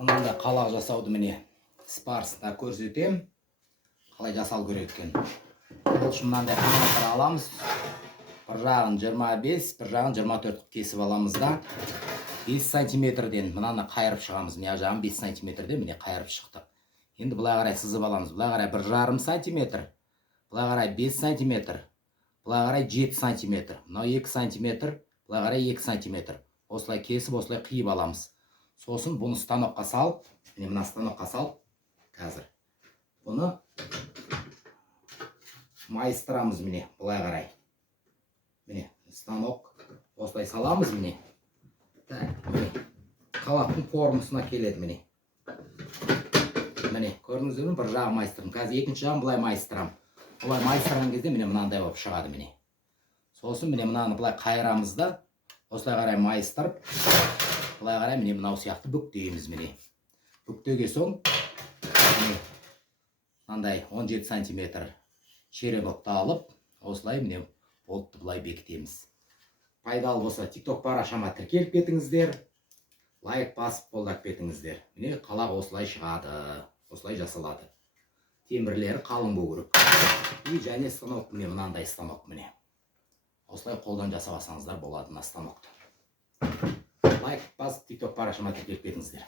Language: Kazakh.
Мынандай қалақ жасауды міне барысында көрсетем. Қалай жасау керек екен. Ол үшін мынандай қағаздар аламыз. Bir жағын 25, bir жағын 24 кесіп аламыз да 5 сантиметрден мынаны қайырып шығамыз. Мына жағын 5 сантиметрден міне қайырып шықтық. Енді былай қарай сызып аламыз. Былай қарай 1,5 сантиметр, былай қарай 5 сантиметр, былай қарай 7 сантиметр. Мынау 2 сантиметр, былай қарай 2 сантиметр. Осылай кесіп, осылай қиып аламыз. Сосын бұны станокқа салып, міне мына станокқа салып, қазір бұны майыстырамыз міне былай қарай. Міне станок осылай саламыз міне. Міне қалақтың формасына келеді міне. Міне көрдіңіздер ме? Bir жағын майыстырдым. Қазір екінші жағын былай майыстырам. Былай майыстырған кезде міне мынандай болып шығады міне. Сосын міне мынаны былай қайырамыз да, осылай қарай майыстырып, былай қарай міне мынау сияқты бүктейміз міне. Бүктеген соң мынандай 17 сантиметр шеребокты алып, осылай міне болтты былай бекітеміз. Пайдалы болса TikTok парақшама тіркеліп кетіңіздер, лайк басып қолдап кетіңіздер. Міне қалақ осылай шығады, осылай жасалады. Темірлері қалың болу керек. Және станок міне мынандай станок міне. Осылай қолдан жасап алсаңыздар болады мына станокты. Лайк басып TikTok парақшама тіркеліп кетіңіздер.